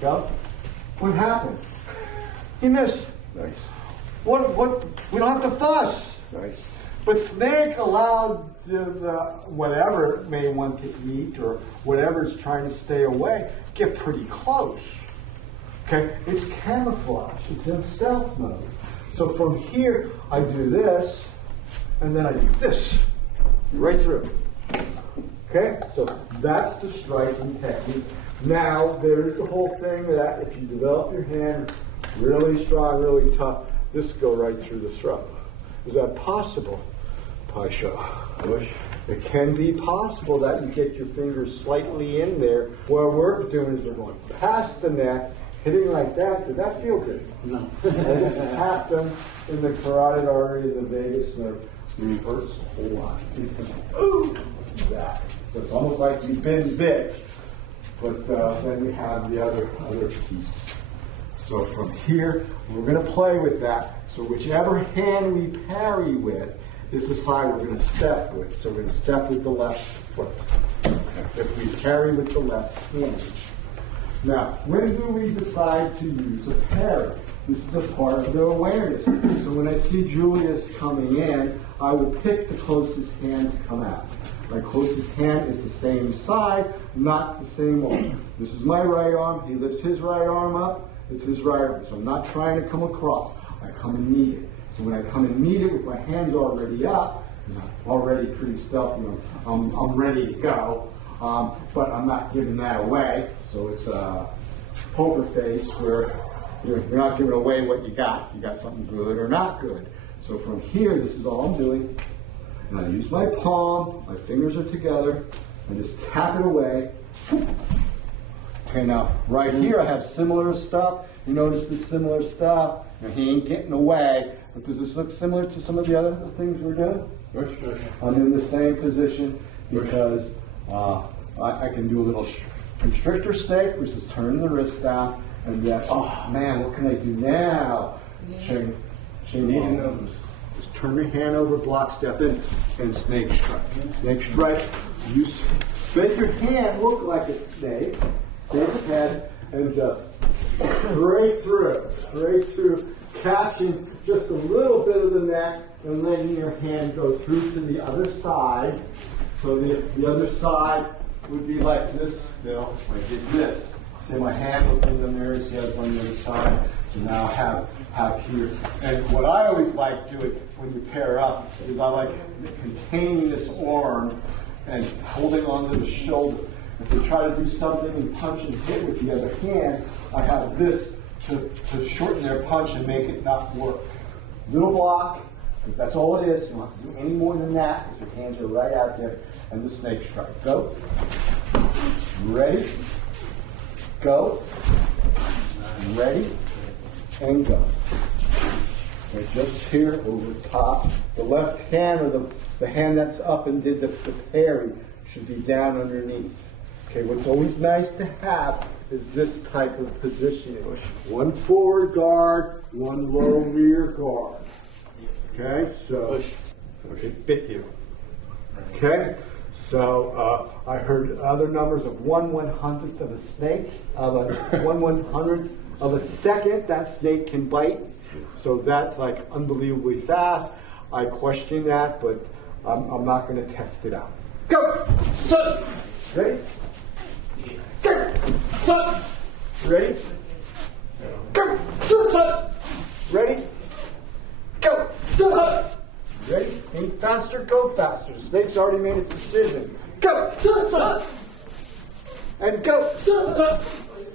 Go. What happened? He missed. Nice. What? We don't have to fuss. Nice. But Snake allowed whatever it may want to eat or whatever it's trying to stay away get pretty close. Okay? It's camouflage. It's in stealth mode. So from here, I do this, and then I do this. Right through. Okay? So that's the striking technique. Now, there is the whole thing that if you develop your hand really strong, really tough, this will go right through the throat. Is that possible? Pai Shen. It can be possible that you get your fingers slightly in there. What we're doing is we're going past the neck, hitting like that. Did that feel good? No. I just tapped them in the carotid artery of the vagus nerve. Reverse a whole lot. Ooh! That. So it's almost like you've been bit. But then we have the other piece. So from here, we're going to play with that. So whichever hand we parry with is the side we're going to step with. So we're going to step with the left foot. If we parry with the left hand. Now, when do we decide to use a parry? This is a part of the awareness. So when I see Julius coming in, I will pick the closest hand to come out. My closest hand is the same side, not the same arm. This is my right arm. He lifts his right arm up. It's his right arm. So I'm not trying to come across. I come and meet it. So when I come and meet it with my hands already up, already pretty stealthy, I'm ready to go. But I'm not giving that away. So it's a poker face where you're not giving away what you got. You got something good or not good. So from here, this is all I'm doing. And I use my palm, my fingers are together, and just tap it away. Okay, now, right here I have similar stuff. You notice the similar stuff. Now, he ain't getting away. But does this look similar to some of the other things we're doing? I'm in the same position because I can do a little constrictor stake, which is turning the wrist down, and then, oh man, what can I do now? Just turn your hand over, block step in, and snake strike. Snake strike. You make your hand look like a snake. Snake's head, and just straight through, catching just a little bit of the neck, and letting your hand go through to the other side. So the other side would be like this, Bill. I did this. See my hand look in the mirror, see how on the other side. So now I have here. And what I always like doing when you pair up is I like containing this arm and holding onto the shoulder. If they try to do something and punch and hit with the other hand, I have this to shorten their punch and make it not work. Little block, because that's all it is. You don't have to do any more than that if your hands are right out there. And the snake strike. Go. Ready. Go. Ready. And go. Okay, just here over top. The left hand, or the hand that's up and did the parry, should be down underneath. Okay, what's always nice to have is this type of positioning. One forward guard, one low rear guard. Okay, so it bit you. Okay, so I heard other numbers of 1/100th of a snake, of a 1/100th of a second that snake can bite. So that's like unbelievably fast. I question that, but I'm not going to test it out. Go! Sit! Ready? Go! Sit! Ready? Go! Sit! Ready? Go! Sit! Ready? Ain't faster, go faster. The snake's already made its decision. Go! Sit! And go! Sit!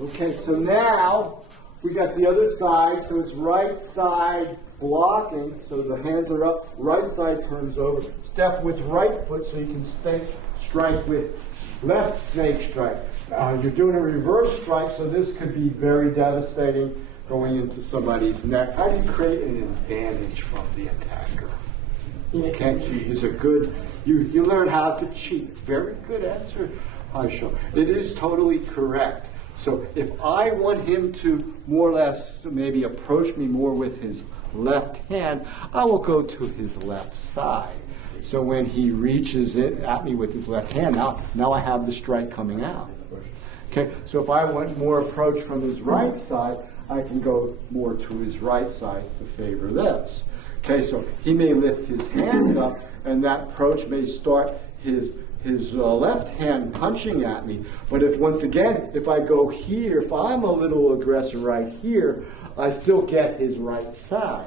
Okay, so now we got the other side, so it's right side blocking, so the hands are up, right side turns over. Step with right foot so you can strike with left snake strike. You're doing a reverse strike, so this could be very devastating going into somebody's neck. How do you create an advantage from the attacker? You can't cheat. It's a good, you learn how to cheat. Very good answer, Pai Shen. It is totally correct. So if I want him to more or less maybe approach me more with his left hand, I will go to his left side. So when he reaches it at me with his left hand, now I have the strike coming out. Okay, so if I want more approach from his right side, I can go more to his right side to favor this. Okay, so he may lift his hand up, and that approach may start his left hand punching at me. But if, once again, if I go here, if I'm a little aggressive right here, I still get his right side.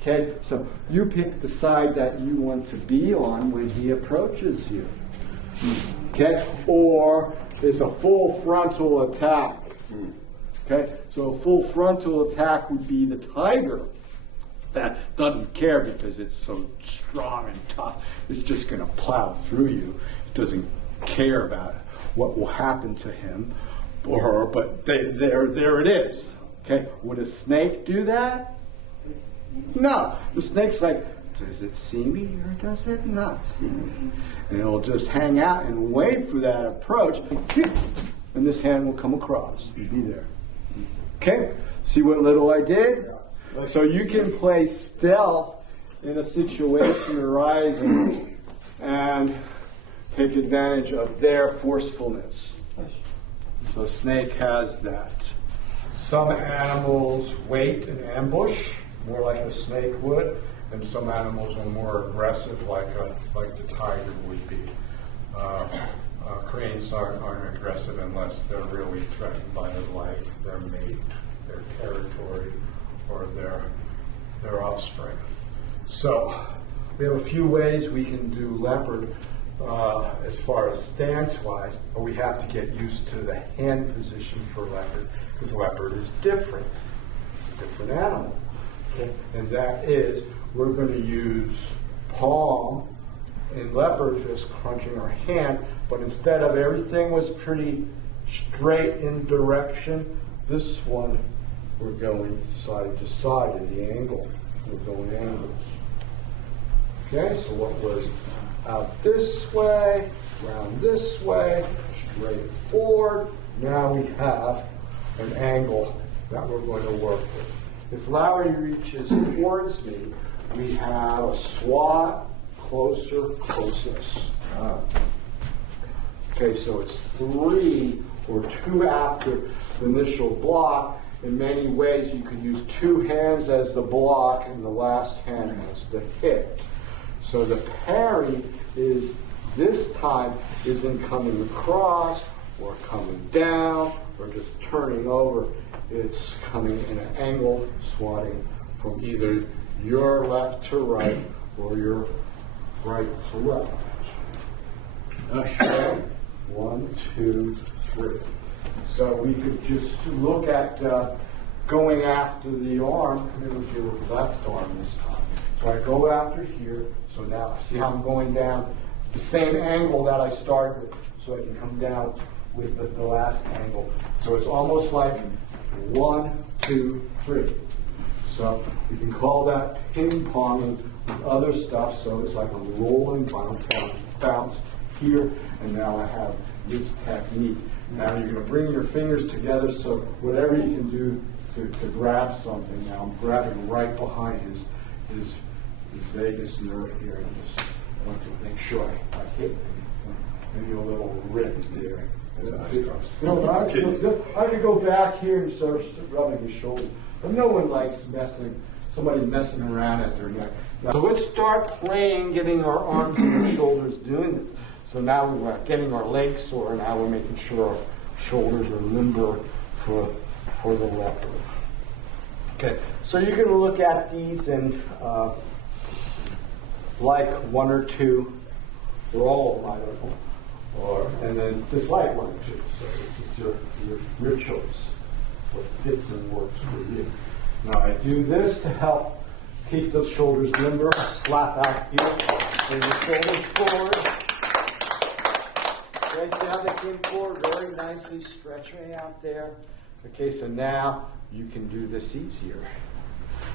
Okay, so you pick the side that you want to be on when he approaches you. Okay, or it's a full frontal attack. Okay, so a full frontal attack would be the tiger that doesn't care because it's so strong and tough. It's just going to plow through you. It doesn't care about what will happen to him or her, but there it is. Okay, would a snake do that? No. The snake's like, does it see me or does it not see me? And it'll just hang out and wait for that approach, and this hand will come across and be there. Okay, see what little I did? So you can play stealth in a situation arising and take advantage of their forcefulness. So snake has that. Some animals wait in ambush, more like a snake would, and some animals are more aggressive, like the tiger would be. Cranes aren't aggressive unless they're really threatened by their life, their mate, their territory, or their offspring. So we have a few ways we can do leopard as far as stance-wise, but we have to get used to the hand position for leopard, because leopard is different. It's a different animal. Okay? And that is, we're going to use palm in leopard fist crunching our hand, but instead of everything was pretty straight in direction, this one we're going side to side in the angle. We're going angles. Okay, so what was out this way, round this way, straight forward. Now we have an angle that we're going to work with. If Lowry reaches towards me, we have a swat, closer, closest. Okay, so it's 3 or 2 after the initial block. In many ways, you could use 2 hands as the block and the last hand as the hit. So the parry is, this time, isn't coming across or coming down or just turning over. It's coming in an angle, swatting from either your left to right or your right to left. Okay. 1, 2, 3. So we could just look at going after the arm, and it was your left arm this time. So I go after here, so now see how I'm going down the same angle that I started with, so I can come down with the last angle. So it's almost like 1, 2, 3. So we can call that ping-ponging with other stuff, so it's like a rolling bounce here, and now I have this technique. Now you're going to bring your fingers together, so whatever you can do to grab something. Now I'm grabbing right behind his vagus nerve here, and I just want to make sure I hit maybe a little rip there. No, I could go back here and start rubbing his shoulder, but no one likes somebody messing around at their neck. Now, so let's start playing, getting our arms and our shoulders doing this. So now we're getting our legs sore. Now we're making sure our shoulders are limber for the leopard. Okay, so you can look at these and like 1 or 2, they're all either, and then dislike 1 or 2. So it's your choice. What fits and works for you. Now I do this to help keep the shoulders limber. Slap out here, bring the shoulders forward. Okay, see how they came forward very nicely, stretching out there. Okay, so now you can do this easier.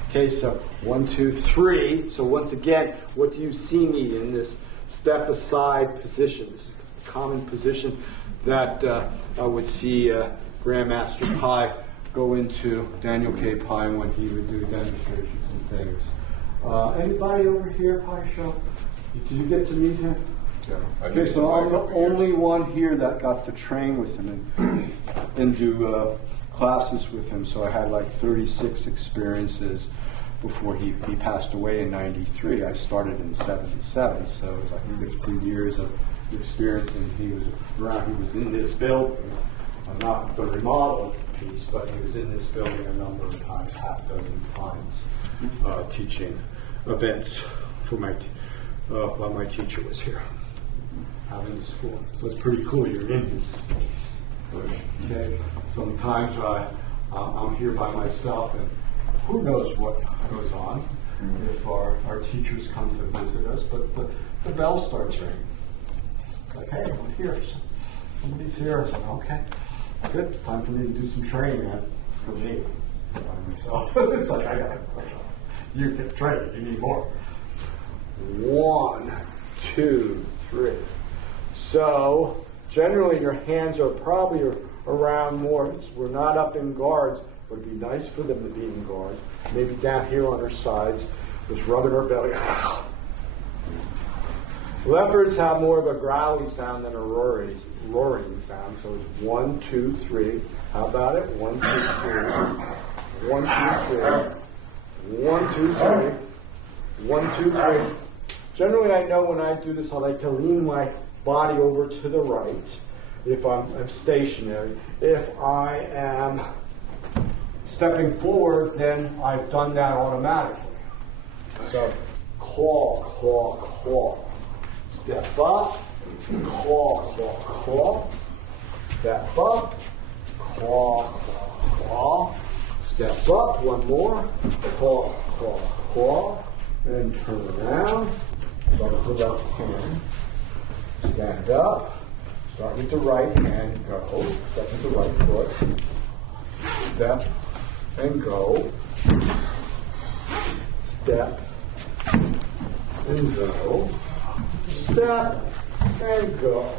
Okay, so 1, 2, 3. So once again, what do you see me in this step aside position? This is a common position that I would see Grandmaster Pai go into, Daniel K. Pai, when he would do demonstrations and things. Anybody over here, Pai Show? Did you get to meet him? Okay, so I'm the only one here that got to train with him and do classes with him. So I had like 36 experiences before he passed away in '93. I started in '77, so it was like 15 years of experience, and he was around. He was in this building, not the remodeled piece, but he was in this building a number of times, half dozen times, teaching events for while my teacher was here, out in the school. So it's pretty cool. You're in his space. Okay. Sometimes I'm here by myself, and who knows what goes on if our teachers come to visit us, but the bell starts ringing. Like, hey, I'm here. Somebody's here. I said, okay, good. It's time for me to do some training, man. It's for me, by myself. It's like, you get trained. You need more. 1, 2, 3. So generally, your hands are probably around more. We're not up in guards. But it'd be nice for them to be in guards. Maybe down here on their sides, just rubbing our belly. Leopards have more of a growly sound than a roaring sound. So it's 1, 2, 3. How about it? 1, 2, 3. 1, 2, 3. 1, 2, 3. 1, 2, 3. Generally, I know when I do this, I like to lean my body over to the right if I'm stationary. If I am stepping forward, then I've done that automatically. So, claw, claw, claw. Step up, claw, claw, claw. Step up, claw, claw, claw. Step up, one more. Claw, claw, claw. And turn around. Start with the left hand. Stand up. Start with the right hand. Go. Step with the right foot. Step and go. Step and go. Step and go.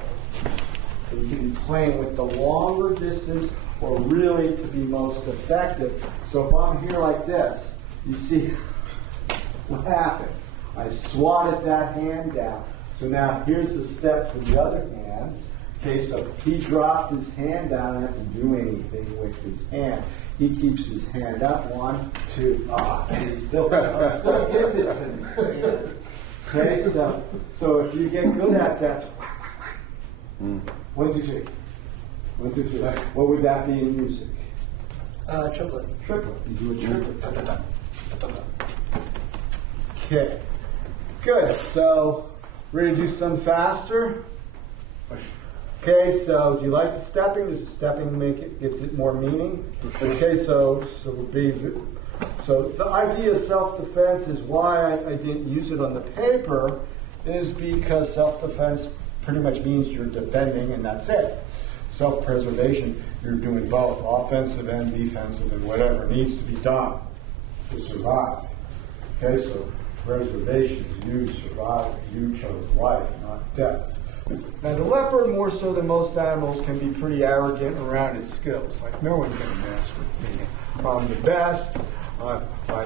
So you can be playing with the longer distance or really to be most effective. So if I'm here like this, you see what happened? I swatted that hand down. So now here's the step for the other hand. Okay, so he dropped his hand down. I don't have to do anything with his hand. He keeps his hand up. 1, 2. He still gives it to me. Okay, so if you get good at that, 1, 2, 3. 1, 2, 3. What would that be in music? Triplet. Triplet. You do a triplet. Okay. Good. So ready to do some faster? Okay, so do you like the stepping? Does the stepping gives it more meaning? Okay, so the idea of self-defense is why I didn't use it on the paper is because self-defense pretty much means you're defending and that's it. Self-preservation, you're doing both, offensive and defensive and whatever needs to be done to survive. Okay, so preservation is you surviving. You chose life, not death. Now, the leopard, more so than most animals, can be pretty arrogant around its skills. Like, no one can mess with me. I'm the best. I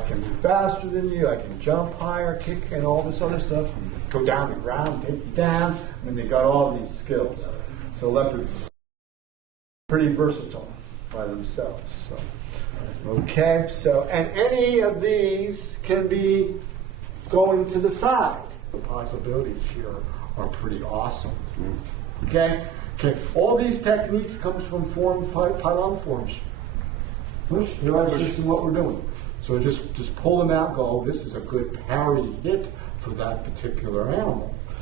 can be faster than you. I can jump higher, kick, and all this other stuff. And go down the ground, take you down. And they got all these skills. So leopards are pretty versatile by themselves. So, okay, so, and any of these can be going to the side. The possibilities here are pretty awesome. Okay? All these techniques comes from pylon forms. Push, realize this is what we're doing. So just pull them out, go, oh, this is a good parry hit for that particular animal.